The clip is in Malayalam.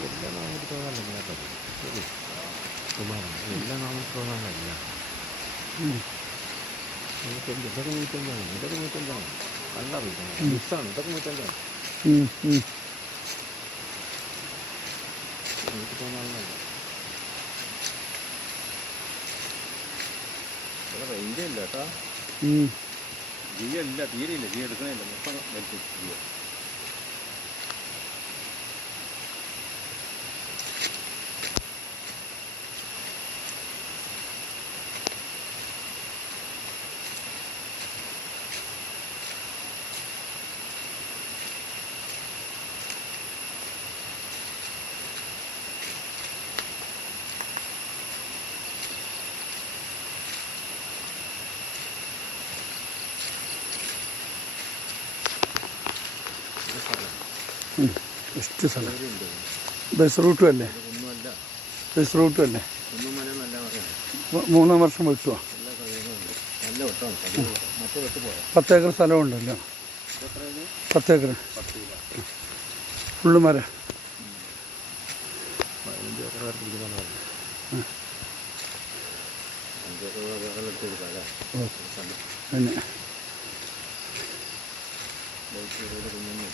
എല്ലാ നാമത്തിൽ പോകാനല്ലാത്തത് ശരി കുമാരൻ എല്ലാ നാമത്തിൽ പോകാനല്ല നൂറ്റഞ്ച് ഇതൊക്കെ നൂറ്റഞ്ചാണ് ഇതൊക്കെ നൂറ്റഞ്ചാണ് കണ്ടറിയിക്കണം മിസ്സാണ് ഇതൊക്കെ നൂറ്റഞ്ചാണ് എനിക്ക് തോന്നാറില്ല റേഞ്ചേ ഇല്ല കേട്ടോ. ഇല്ല തീരെ ഇല്ല. ജിയോ എടുക്കണില്ല മൊത്തം വലിച്ചു ഇഷ്ട സ്ഥലം. ബസ് റൂട്ടും അല്ലേ? ബസ് റൂട്ടും അല്ലേ? മൂന്നാം വർഷം വെട്ടുവാ. പത്തേക്കർ സ്ഥലമുണ്ടല്ലോ. പത്തേക്കർ. ഫുള്ള് മര പതിനഞ്ച് ബൈക്ക് ഇരുപത് കുഞ്ഞൊന്നും